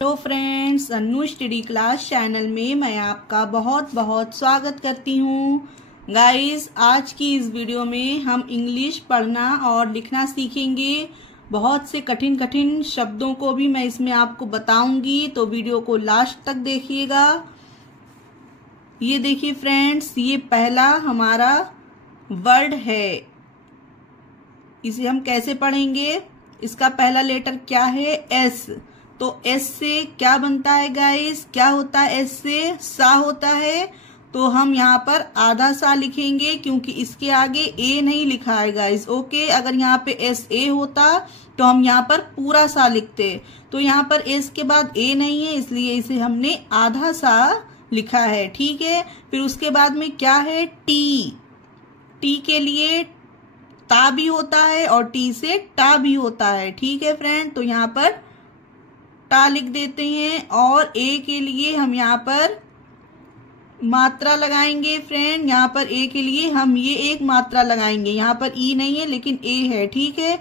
Hello friends, Annu study class channel में मैं आपका बहुत बहुत स्वागत करती हूँ। गाइस, आज की इस वीडियो में हम इंग्लिश पढ़ना और लिखना सीखेंगे। बहुत से कठिन कठिन शब्दों को भी मैं इसमें आपको बताऊंगी, तो वीडियो को लास्ट तक देखिएगा। ये देखिए फ्रेंड्स, ये पहला हमारा वर्ड है। इसे हम कैसे पढ़ेंगे? इसका पहला लेटर क्या है? एस। तो एस से क्या बनता है गाइस? क्या होता है एस से? सा होता है। तो हम यहाँ पर आधा सा लिखेंगे क्योंकि इसके आगे ए नहीं लिखा है गाइस। ओके, अगर यहाँ पे एस ए होता तो हम यहाँ पर पूरा सा लिखते। तो यहाँ पर एस के बाद ए नहीं है, इसलिए इसे हमने आधा सा लिखा है। ठीक है, फिर उसके बाद में क्या है? टी। टी के लिए ता भी होता है और टी से टा भी होता है। ठीक है फ्रेंड, तो यहाँ पर टा लिख देते हैं। और ए के लिए हम यहाँ पर मात्रा लगाएंगे फ्रेंड। यहाँ पर ए के लिए हम ये एक मात्रा लगाएंगे। यहाँ पर ई नहीं है लेकिन ए है। ठीक है,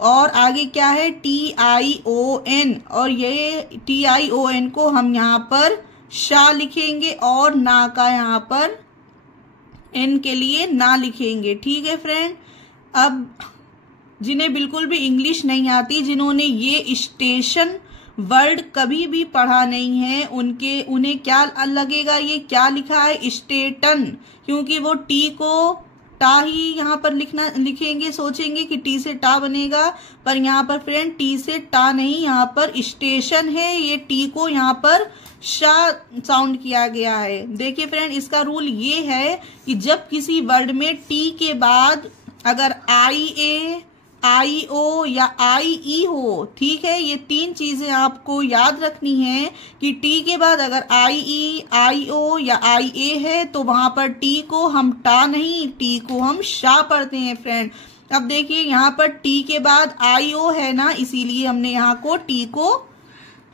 और आगे क्या है? TION। और ये TION को हम यहाँ पर शा लिखेंगे और ना का यहाँ पर एन के लिए ना लिखेंगे। ठीक है फ्रेंड, अब जिन्हें बिल्कुल भी इंग्लिश नहीं आती, जिन्होंने ये स्टेशन वर्ड कभी भी पढ़ा नहीं है, उन्हें क्या लगेगा? ये क्या लिखा है? स्टेटन। क्योंकि वो टी को टा ही यहाँ पर लिखेंगे, सोचेंगे कि टी से टा बनेगा, पर यहाँ पर फ्रेंड टी से टा नहीं, यहाँ पर स्टेशन है। ये टी को यहाँ पर शा साउंड किया गया है। देखिए फ्रेंड, इसका रूल ये है कि जब किसी वर्ड में टी के बाद अगर IA, IO या IE हो, ठीक है, ये तीन चीजें आपको याद रखनी है कि टी के बाद अगर IE, IO या IA है तो वहां पर टी को हम टा नहीं, टी को हम शा पढ़ते हैं फ्रेंड। अब देखिए यहाँ पर टी के बाद IO है ना, इसीलिए हमने यहाँ को टी को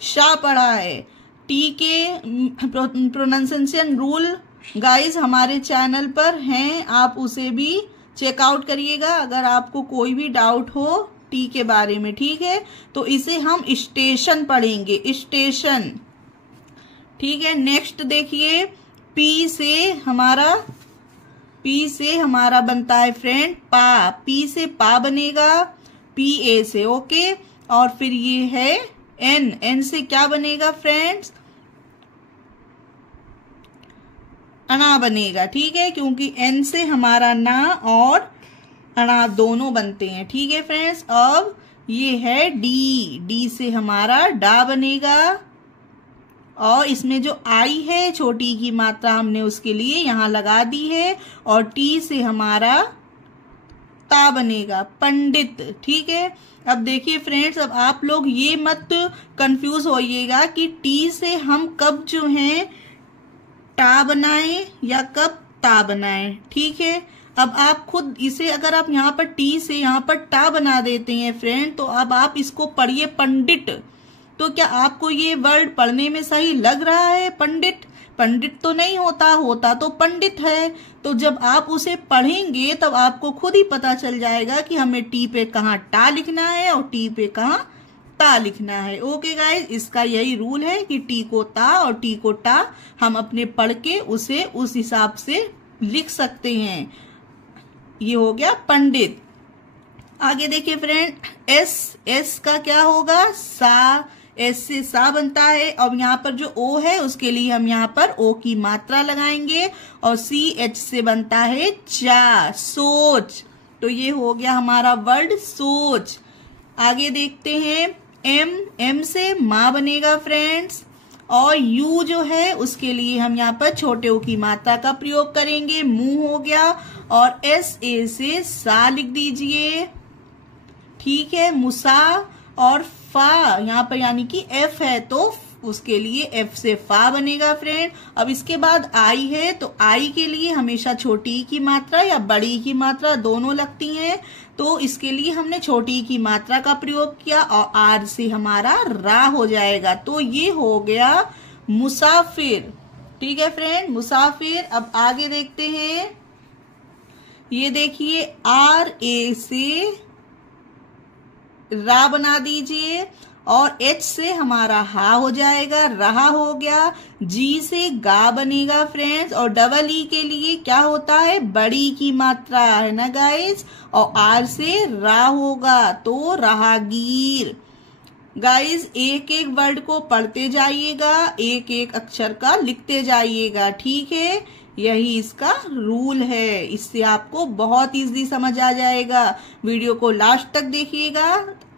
शा पढ़ा है। टी के प्रोनाउंसिएशन रूल गाइस हमारे चैनल पर हैं, आप उसे भी चेकआउट करिएगा अगर आपको कोई भी डाउट हो टी के बारे में। ठीक है, तो इसे हम स्टेशन पढ़ेंगे, स्टेशन। ठीक है, नेक्स्ट देखिए, पी से हमारा बनता है फ्रेंड पा। पी से पा बनेगा, PA से। ओके, और फिर ये है एन। एन से क्या बनेगा फ्रेंड्स? अना बनेगा। ठीक है, क्योंकि एन से हमारा ना और अना दोनों बनते हैं। ठीक है फ्रेंड्स, अब ये है डी। डी से हमारा डा बनेगा, और इसमें जो आई है छोटी की मात्रा हमने उसके लिए यहाँ लगा दी है, और टी से हमारा ता बनेगा, पंडित। ठीक है, अब देखिए फ्रेंड्स, अब आप लोग ये मत कंफ्यूज होइएगा कि टी से हम कब जो है टा बनाएं या कब ता बनाएं। ठीक है, अब आप खुद इसे, अगर आप यहाँ पर टी से यहाँ पर टा बना देते हैं फ्रेंड, तो अब आप इसको पढ़िए पंडित। तो क्या आपको ये वर्ड पढ़ने में सही लग रहा है? पंडित पंडित तो नहीं होता तो पंडित है। तो जब आप उसे पढ़ेंगे तब आपको खुद ही पता चल जाएगा कि हमें टी पे कहाँ टा लिखना है और टी पे कहाँ ता लिखना है। ओके गाइस, इसका यही रूल है कि टी को ता और टी को टा हम अपने पढ़ के उसे उस हिसाब से लिख सकते हैं। ये हो गया पंडित। आगे देखिए फ्रेंड, एस का क्या होगा? सा। एस से सा बनता है। अब यहाँ पर जो ओ है उसके लिए हम यहाँ पर ओ की मात्रा लगाएंगे, और CH से बनता है चा, सोच। तो ये हो गया हमारा वर्ड सोच। आगे देखते हैं, एम से माँ बनेगा फ्रेंड्स, और यू जो है उसके लिए हम यहाँ पर छोटे ओ की मात्रा का प्रयोग करेंगे, मुंह हो गया। और SA से सा लिख दीजिए। ठीक है, मुसा। और फा यहाँ पर यानी कि F है तो उसके लिए F से फा बनेगा फ्रेंड। अब इसके बाद आई है, तो आई के लिए हमेशा छोटी की मात्रा या बड़ी की मात्रा दोनों लगती हैं, तो इसके लिए हमने छोटी की मात्रा का प्रयोग किया, और आर से हमारा रा हो जाएगा। तो ये हो गया मुसाफिर। ठीक है फ्रेंड, मुसाफिर। अब आगे देखते हैं, ये देखिए RA से रा बना दीजिए, और H से हमारा हा हो जाएगा, रहा हो गया। G से गा बनेगा फ्रेंड्स, और डबल ई के लिए क्या होता है, बड़ी की मात्रा है ना गाइस, और R से रा होगा तो राहगीर। गाइस एक एक वर्ड को पढ़ते जाइएगा, एक एक अक्षर का लिखते जाइएगा, ठीक है। यही इसका रूल है, इससे आपको बहुत इजीली समझ आ जाएगा। वीडियो को लास्ट तक देखिएगा,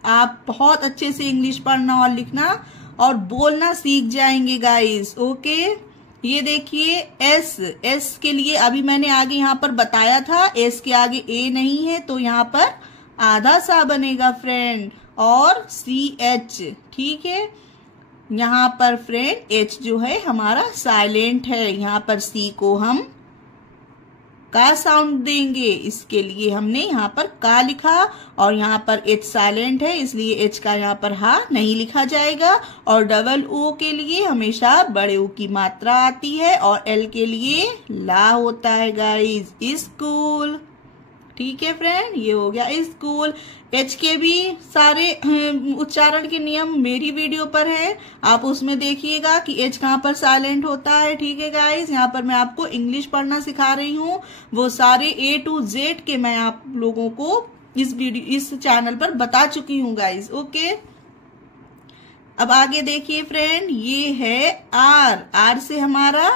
आप बहुत अच्छे से इंग्लिश पढ़ना और लिखना और बोलना सीख जाएंगे गाइस। ओके, ये देखिए एस के लिए अभी मैंने आगे यहाँ पर बताया था, एस के आगे ए नहीं है तो यहाँ पर आधा सा बनेगा फ्रेंड, और CH, ठीक है। यहाँ पर फ्रेंड H जो है हमारा साइलेंट है, यहाँ पर C को हम का साउंड देंगे, इसके लिए हमने यहाँ पर का लिखा, और यहाँ पर H साइलेंट है इसलिए H का यहाँ पर हा नहीं लिखा जाएगा। और डबल O के लिए हमेशा बड़े O की मात्रा आती है, और L के लिए ला होता है गाइस, स्कूल, ठीक है फ्रेंड। ये हो गया स्कूल। H के भी सारे उच्चारण के नियम मेरी वीडियो पर है, आप उसमें देखिएगा कि H कहाँ पर साइलेंट होता है, ठीक है गाइस। यहाँ पर मैं आपको इंग्लिश पढ़ना सिखा रही हूँ, वो सारे A to Z के मैं आप लोगों को इस चैनल पर बता चुकी हूँ गाइस। ओके, अब आगे देखिए फ्रेंड, ये है R से हमारा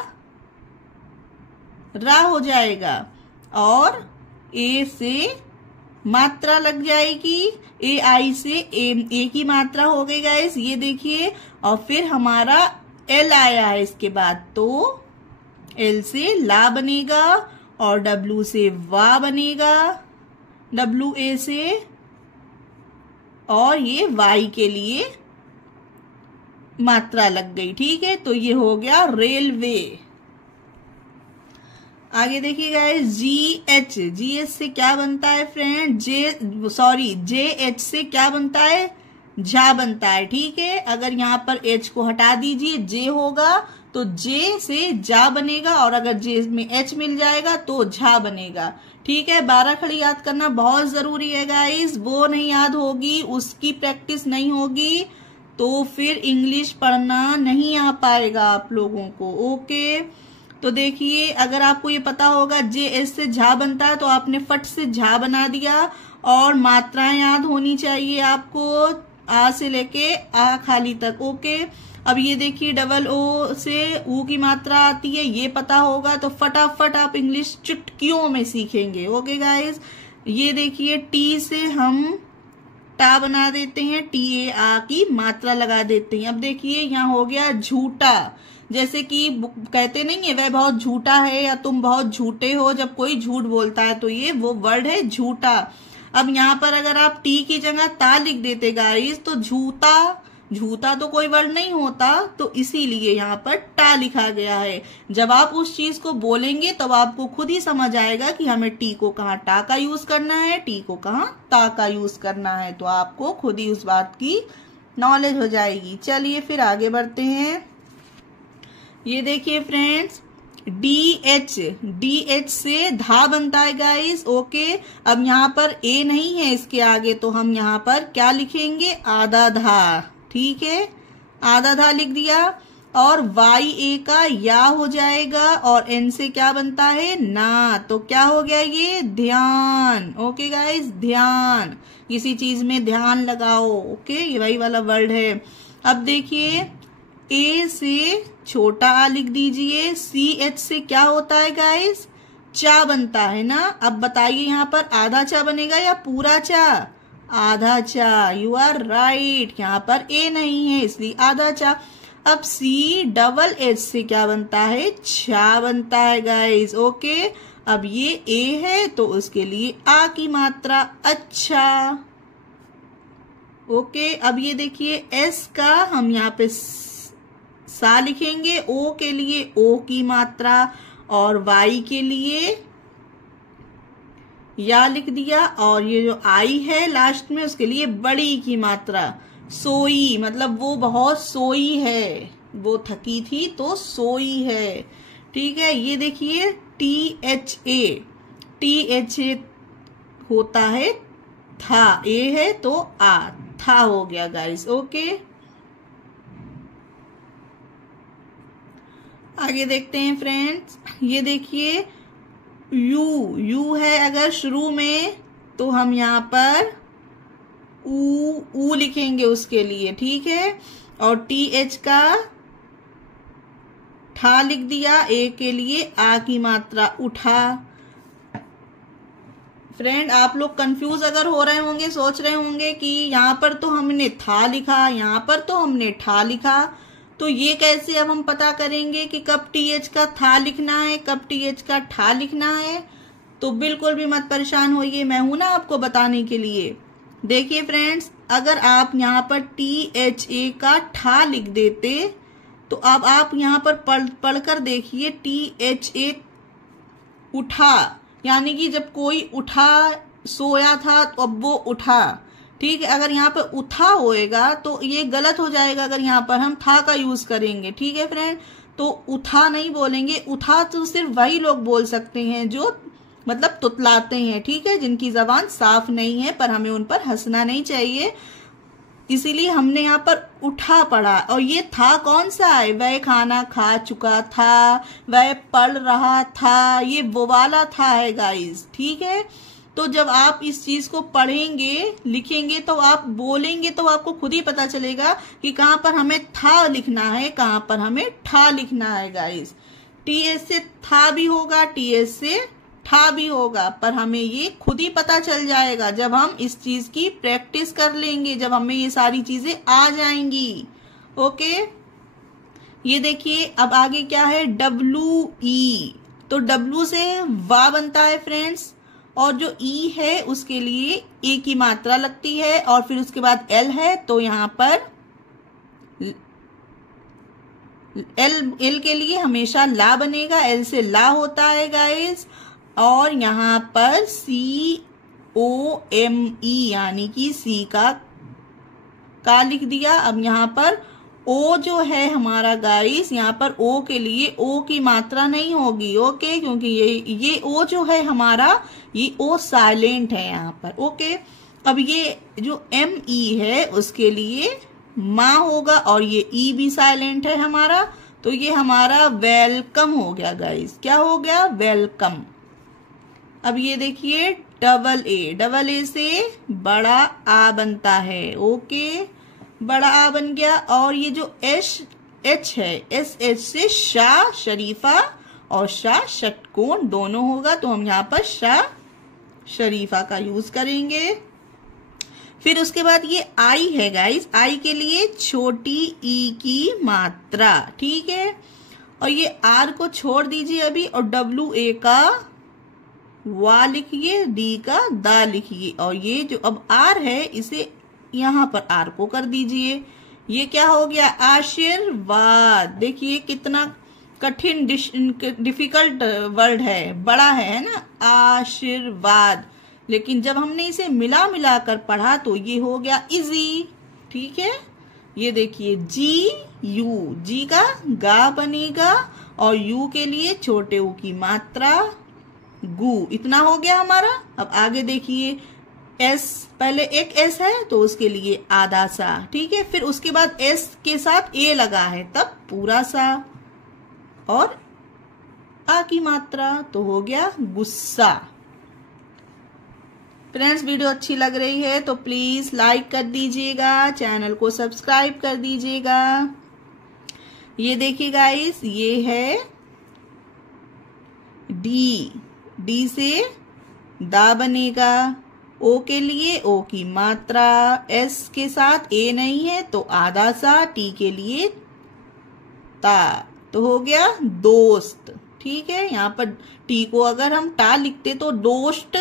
रा हो जाएगा, और ए से मात्रा लग जाएगी, AI से ए की मात्रा हो गई गाइस, ये देखिए। और फिर हमारा L आया है इसके बाद, तो L से ला बनेगा, और W से वा बनेगा, WA से, और ये Y के लिए मात्रा लग गई, ठीक है। तो ये हो गया रेलवे। आगे देखिए गाइस, GH से क्या बनता है फ्रेंड, JH से क्या बनता है, झा बनता है, ठीक है। अगर यहाँ पर H को हटा दीजिए, J होगा, तो J से जा बनेगा, और अगर J में H मिल जाएगा तो झा बनेगा, ठीक है। 12 खड़ी याद करना बहुत जरूरी है गाइस, वो नहीं याद होगी, उसकी प्रैक्टिस नहीं होगी तो फिर इंग्लिश पढ़ना नहीं आ पाएगा आप लोगों को। ओके, तो देखिए अगर आपको ये पता होगा JH से झा बनता है तो आपने फट से झा बना दिया, और मात्राएं याद होनी चाहिए आपको, आ से लेके आ खाली तक। ओके, अब ये देखिए डबल O से ऊ की मात्रा आती है, ये पता होगा तो फटाफट आप इंग्लिश चुटकियों में सीखेंगे। ओके गाइस, ये देखिए T से हम टा बना देते हैं, TA की मात्रा लगा देते हैं। अब देखिए यहाँ हो गया झूठा, जैसे कि कहते नहीं है वह बहुत झूठा है या तुम बहुत झूठे हो, जब कोई झूठ बोलता है तो ये वो वर्ड है झूठा। अब यहाँ पर अगर आप टी की जगह ता लिख देते गाइस तो झूठा तो कोई वर्ड नहीं होता, तो इसीलिए यहाँ पर टा लिखा गया है। जब आप उस चीज को बोलेंगे तब आपको खुद ही समझ आएगा कि हमें टी को कहाँ टा का यूज करना है, टी को कहाँ ता का यूज करना है, तो आपको खुद ही उस बात की नॉलेज हो जाएगी। चलिए फिर आगे बढ़ते हैं। ये देखिए फ्रेंड्स, DH से धा बनता है गाइस। ओके, अब यहाँ पर ए नहीं है इसके आगे, तो हम यहाँ पर क्या लिखेंगे, आधा धा, ठीक है, आधा धा लिख दिया। और YA का या हो जाएगा, और N से क्या बनता है, ना, तो क्या हो गया ये, ध्यान। ओके गाइस, ध्यान, किसी चीज में ध्यान लगाओ। ओके, ये वही वाला वर्ड है। अब देखिए A से छोटा आ लिख दीजिए, CH से क्या होता है गाइस, चा बनता है ना। अब बताइए यहाँ पर आधा चा बनेगा या पूरा चा, आधा चा, यू आर राइट। यहाँ पर A नहीं है इसलिए आधा चा। अब CH से क्या बनता है, छा बनता है गाइस। ओके, अब ये A है तो उसके लिए आ की मात्रा, अच्छा। ओके, अब ये देखिए S का हम यहाँ पे सा लिखेंगे, O के लिए O की मात्रा, और Y के लिए या लिख दिया, और ये जो I है लास्ट में उसके लिए बड़ी की मात्रा। सोई मतलब वो बहुत सोई है, वो थकी थी तो सोई है, ठीक है। ये देखिए THA होता है था, ए है तो आ, था हो गया गाइस। ओके, आगे देखते हैं फ्रेंड्स। ये देखिए यू है अगर शुरू में तो हम यहाँ पर ऊ लिखेंगे उसके लिए, ठीक है। और TH का ठा लिख दिया, ए के लिए आ की मात्रा उठा। फ्रेंड आप लोग कंफ्यूज अगर हो रहे होंगे, सोच रहे होंगे कि यहाँ पर तो हमने था लिखा, यहाँ पर तो हमने ठा लिखा, तो ये कैसे अब हम पता करेंगे कि कब TH का था लिखना है, कब TH का ठा लिखना है। तो बिल्कुल भी मत परेशान होइए, मैं हूं ना आपको बताने के लिए। देखिए फ्रेंड्स, अगर आप यहाँ पर THA का ठा लिख देते तो अब आप यहाँ पर पढ़कर देखिए THA उठा, यानी कि जब कोई उठा, सोया था तो अब वो उठा, ठीक है। अगर यहाँ पर उठा होएगा तो ये गलत हो जाएगा अगर यहाँ पर हम था का यूज करेंगे, ठीक है फ्रेंड। तो उठा नहीं बोलेंगे, उठा तो सिर्फ वही लोग बोल सकते हैं जो मतलब तुतलाते हैं, ठीक है, जिनकी जबान साफ नहीं है, पर हमें उन पर हंसना नहीं चाहिए। इसीलिए हमने यहाँ पर उठा पढ़ा। और ये था कौन सा है, वह खाना खा चुका था, वह पढ़ रहा था, ये वो वाला था है गाइस, ठीक है। तो जब आप इस चीज को पढ़ेंगे, लिखेंगे, तो आप बोलेंगे तो आपको खुद ही पता चलेगा कि कहाँ पर हमें था लिखना है, कहाँ पर हमें ठा लिखना है गाइस। TH से था भी होगा, TH से ठा भी होगा, पर हमें ये खुद ही पता चल जाएगा जब हम इस चीज की प्रैक्टिस कर लेंगे, जब हमें ये सारी चीजें आ जाएंगी। ओके, ये देखिए अब आगे क्या है, WE। तो W से वा बनता है फ्रेंड्स, और जो E है उसके लिए ए की मात्रा लगती है, और फिर उसके बाद L है तो यहाँ पर L के लिए हमेशा ला बनेगा, L से ला होता है गाइस। और यहाँ पर COME यानी कि C का लिख दिया। अब यहाँ पर O जो है हमारा गाइस, यहाँ पर O के लिए O की मात्रा नहीं होगी, ओके, क्योंकि ये O जो है हमारा, ये O साइलेंट है यहाँ पर, ओके। अब ये जो ME है उसके लिए माँ होगा, और ये E भी साइलेंट है हमारा, तो ये हमारा वेलकम हो गया गाइस। क्या हो गया, वेलकम। अब ये देखिए डबल ए से बड़ा आ बनता है, ओके, बड़ा आ बन गया। और ये जो एच है, SH से शाह शरीफा और शाह षटकोण दोनों होगा, तो हम यहाँ पर शाह शरीफा का यूज करेंगे। फिर उसके बाद ये आई है गाइस, आई के लिए छोटी ई की मात्रा, ठीक है। और ये आर को छोड़ दीजिए अभी, और WA का वा लिखिए, डी का दा लिखिए, और ये जो अब आर है इसे यहाँ पर आर को कर दीजिए। ये क्या हो गया, आशीर्वाद। देखिए कितना कठिन डिफिकल्ट वर्ड है, बड़ा है ना, आशीर्वाद। लेकिन जब हमने इसे मिला कर पढ़ा तो ये हो गया इजी, ठीक है। ये देखिए जी का गा बनेगा, और यू के लिए छोटे ऊ की मात्रा गु, इतना हो गया हमारा। अब आगे देखिए एस, पहले एक एस है तो उसके लिए आधा सा, ठीक है। फिर उसके बाद एस के साथ ए लगा है तब पूरा सा, और आ की मात्रा तो हो गया गुस्सा। फ्रेंड्स वीडियो अच्छी लग रही है तो प्लीज लाइक कर दीजिएगा, चैनल को सब्सक्राइब कर दीजिएगा। ये देखिए गाइस, ये है डी से दा बनेगा, ओ के लिए ओ की मात्रा, एस के साथ ए नहीं है तो आधा सा, टी के लिए ता, तो हो गया दोस्त, ठीक है। यहाँ पर टी को अगर हम टा लिखते तो दोस्त,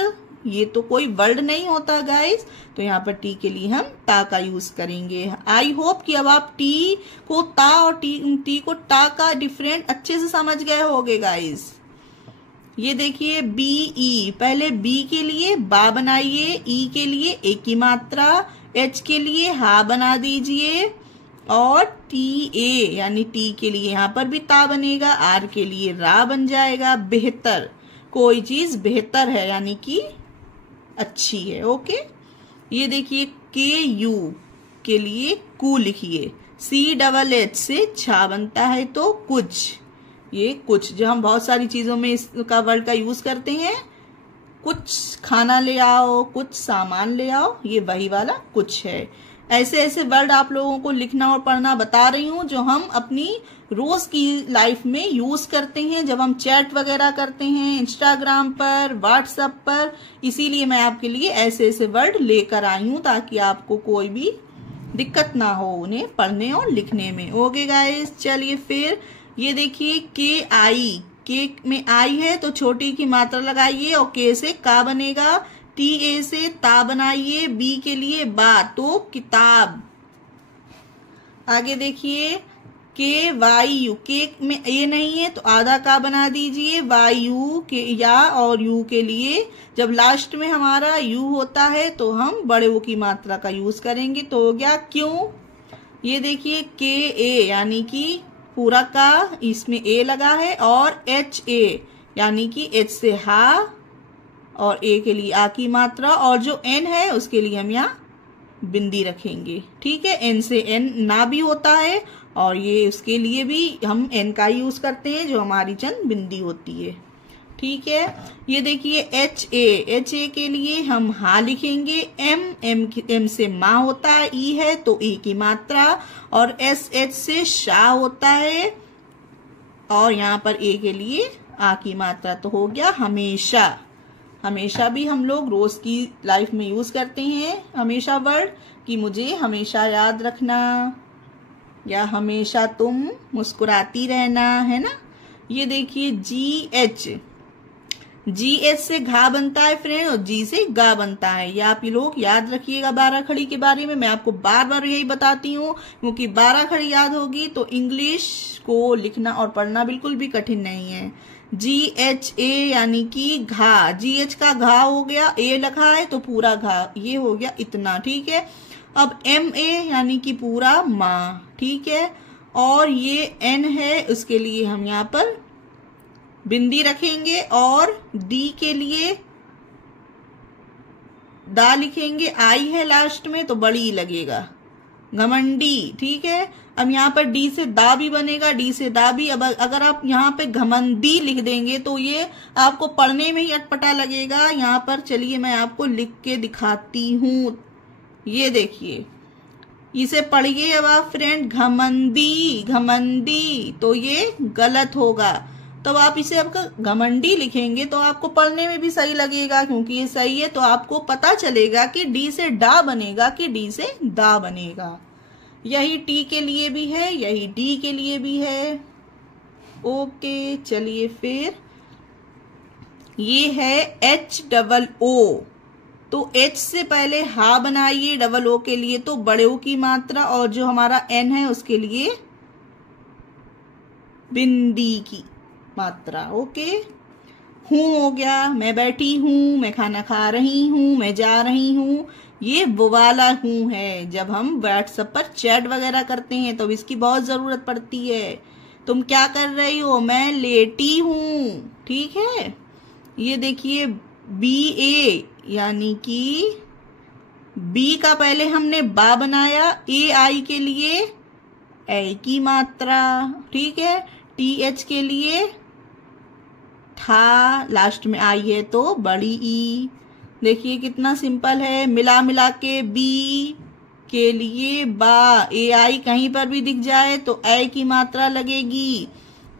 ये तो कोई वर्ड नहीं होता गाइस, तो यहाँ पर टी के लिए हम ता का यूज करेंगे। आई होप कि अब आप टी को ता और टी को टा का डिफरेंट अच्छे से समझ गए होंगे गाइस। ये देखिए BE, पहले बी के लिए बा बनाइए, ई के लिए ए की मात्रा, एच के लिए हा बना दीजिए, और TA यानी टी के लिए यहाँ पर भी ता बनेगा, आर के लिए रा बन जाएगा। बेहतर, कोई चीज बेहतर है यानी कि अच्छी है, ओके। ये देखिए के यू के लिए कू लिखिए, CHH से छा बनता है तो कुछ। ये कुछ जो हम बहुत सारी चीजों में इसका वर्ड का यूज करते हैं, कुछ खाना ले आओ, कुछ सामान ले आओ, ये वही वाला कुछ है। ऐसे ऐसे वर्ड आप लोगों को लिखना और पढ़ना बता रही हूँ जो हम अपनी रोज की लाइफ में यूज करते हैं, जब हम चैट वगैरह करते हैं इंस्टाग्राम पर, व्हाट्सएप पर। इसीलिए मैं आपके लिए ऐसे ऐसे वर्ड लेकर आई हूँ ताकि आपको कोई भी दिक्कत ना हो उन्हें पढ़ने और लिखने में। ओके गाइस, चलिए फिर ये देखिए के आई, के में आई है तो छोटी की मात्रा लगाइए और के से का बनेगा, TA से ता बनाइए, बी के लिए बा तो किताब। आगे देखिए के वायु, के में ए नहीं है तो आधा का बना दीजिए, वायु के या और यू के लिए जब लास्ट में हमारा यू होता है तो हम बड़े ओ की मात्रा का यूज करेंगे, तो हो गया क्यों। ये देखिए के ए यानी कि पूरा का, इसमें ए लगा है, और HA यानी कि H से हा और ए के लिए आ की मात्रा, और जो N है उसके लिए हम यहाँ बिंदी रखेंगे। ठीक है, N से N ना भी होता है और ये उसके लिए भी हम N का यूज करते हैं जो हमारी चंद बिंदी होती है। ठीक है, ये देखिए HA के लिए हम हा लिखेंगे, M से माँ होता है, ई है तो ई की मात्रा, और SH से शाह होता है और यहाँ पर ए के लिए आ की मात्रा, तो हो गया हमेशा। हमेशा भी हम लोग रोज की लाइफ में यूज करते हैं हमेशा वर्ड, कि मुझे हमेशा याद रखना या हमेशा तुम मुस्कुराती रहना, है ना। ये देखिए GH से घा बनता है फ्रेंड और जी से गा बनता है। ये आप ये लोग याद रखिएगा। 12 खड़ी के बारे में मैं आपको बार बार यही बताती हूँ, क्योंकि 12 खड़ी याद होगी तो इंग्लिश को लिखना और पढ़ना बिल्कुल भी कठिन नहीं है। GHA यानी कि घा, GH का घा हो गया, ए लिखा है तो पूरा घा, ये हो गया इतना। ठीक है, अब MA यानी कि पूरा माँ। ठीक है, और ये N है, उसके लिए हम यहाँ पर बिंदी रखेंगे, और D के लिए दा लिखेंगे, आई है लास्ट में तो बड़ी लगेगा, घमंडी। ठीक है, अब यहाँ पर D से दा भी बनेगा, D से दा भी। अब अगर आप यहाँ पे घमंडी लिख देंगे तो ये आपको पढ़ने में ही अटपटा लगेगा। यहाँ पर चलिए मैं आपको लिख के दिखाती हूँ। ये देखिए, इसे पढ़िए अब आप फ्रेंड, घमंडी तो ये गलत होगा। तो आप इसे आपका घमंडी लिखेंगे तो आपको पढ़ने में भी सही लगेगा, क्योंकि ये सही है तो आपको पता चलेगा कि डी से डा बनेगा कि डी से दा बनेगा। यही टी के लिए भी है, यही डी के लिए भी है। ओके, चलिए फिर ये है HOO, तो H से पहले हा बनाइए डबल ओ के लिए तो बड़े ओ की मात्रा, और जो हमारा N है उसके लिए बिंदी की मात्रा। ओके, हूं हो गया, मैं बैठी हूं, मैं खाना खा रही हूं, मैं जा रही हूं। ये वो वाला हूं है, जब हम व्हाट्सएप पर चैट वगैरह करते हैं तो इसकी बहुत जरूरत पड़ती है। तुम क्या कर रही हो? मैं लेटी हूं। ठीक है, ये देखिए BA यानी कि बी का पहले हमने बा बनाया, AI के लिए ए की मात्रा। ठीक है, TH के लिए था, लास्ट में आई है तो बड़ी ई। देखिए कितना सिंपल है, मिला मिला के बी के लिए बा, AI कहीं पर भी दिख जाए तो ए की मात्रा लगेगी।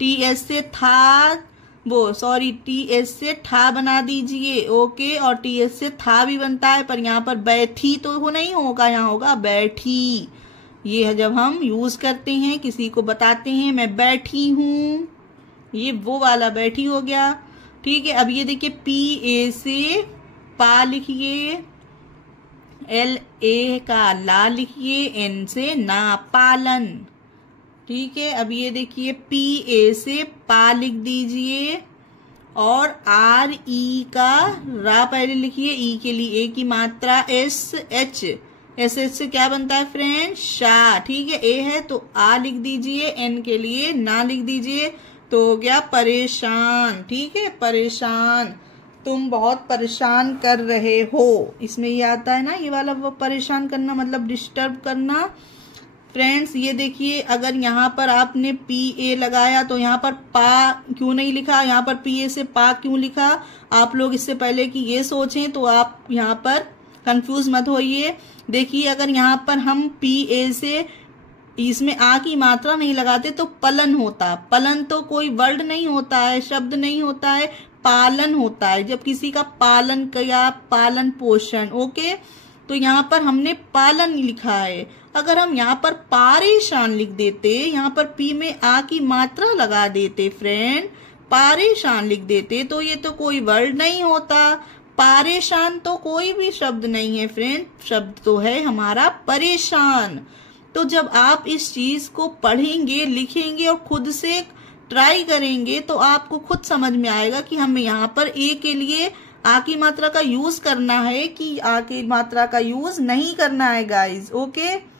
TH से था, TH से ठा बना दीजिए। ओके, और TH से था भी बनता है, पर यहाँ पर बैठी तो वो नहीं होगा, यहाँ होगा बैठी। ये है जब हम यूज करते हैं, किसी को बताते हैं मैं बैठी हूँ, ये वो वाला बैठी हो गया। ठीक है, अब ये देखिए PA से पा लिखिए, LA का ला लिखिए, N से ना, पालन। ठीक है, अब ये देखिए PA से पा लिख दीजिए, और RE का रा पहले लिखिए, ई के लिए ए की मात्रा, SH से क्या बनता है फ्रेंड? शा। ठीक है, ए है तो आ लिख दीजिए, N के लिए ना लिख दीजिए, तो हो गया परेशान। ठीक है, परेशान। तुम बहुत परेशान कर रहे हो। इसमें ये आता है ना, ये वाला वो परेशान करना मतलब डिस्टर्ब करना। फ्रेंड्स ये देखिए, अगर यहाँ पर आपने PA लगाया तो यहाँ पर पा क्यों नहीं लिखा, यहाँ पर PA से पा क्यों लिखा। आप लोग इससे पहले कि ये सोचें तो आप यहाँ पर कंफ्यूज मत होइए। देखिए अगर यहाँ पर हम PA से इसमें आ की मात्रा नहीं लगाते तो पलन होता। पलन तो कोई वर्ड नहीं होता है, शब्द नहीं होता है, पालन होता है। जब किसी का पालन किया, पालन पोषण, ओके। तो यहाँ पर हमने पालन लिखा है। अगर हम यहाँ पर परेशान लिख देते, यहाँ पर P में आ की मात्रा लगा देते फ्रेंड, परेशान लिख देते, तो ये तो कोई वर्ड नहीं होता। परेशान तो कोई भी शब्द नहीं है फ्रेंड, शब्द तो है हमारा परेशान। तो जब आप इस चीज को पढ़ेंगे, लिखेंगे और खुद से ट्राई करेंगे तो आपको खुद समझ में आएगा कि हमें यहाँ पर ए के लिए आ की मात्रा का यूज करना है कि आ की मात्रा का यूज नहीं करना है गाइज, ओके।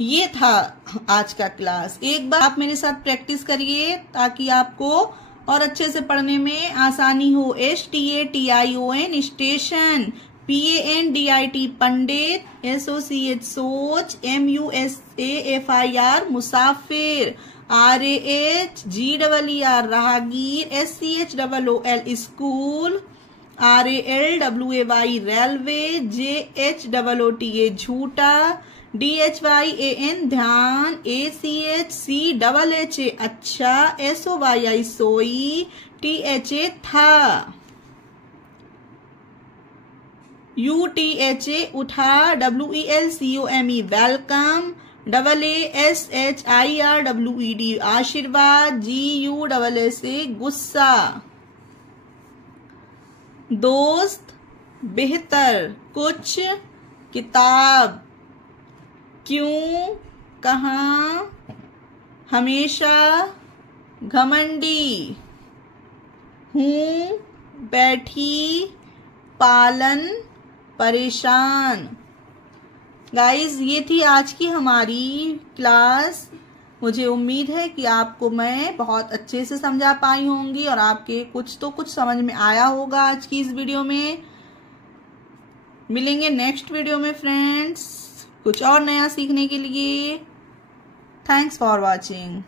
ये था आज का क्लास। एक बार आप मेरे साथ प्रैक्टिस करिए ताकि आपको और अच्छे से पढ़ने में आसानी हो। STATION स्टेशन, PANDIT पंडित, SOCH सोच, MUSAFIR मुसाफिर, RAHGEER राहगीर, SCHOOL school, RALWAY railway, JHOOTA झूठा, DHYAN ध्यान, ACHCHHA अच्छा, SOYI सोई, THA था, UTHA उठा, WELCOME वेलकम, AASHIRWED आशीर्वाद, GUSSA गुस्सा, दोस्त, बेहतर, कुछ, किताब, क्यों, कहाँ, हमेशा, घमंडी, हूँ, बैठी, पालन, परेशान। गाइज ये थी आज की हमारी क्लास। मुझे उम्मीद है कि आपको मैं बहुत अच्छे से समझा पाई होंगी और आपके कुछ तो कुछ समझ में आया होगा आज की इस वीडियो में। मिलेंगे नेक्स्ट वीडियो में फ्रेंड्स कुछ और नया सीखने के लिए। Thanks for watching.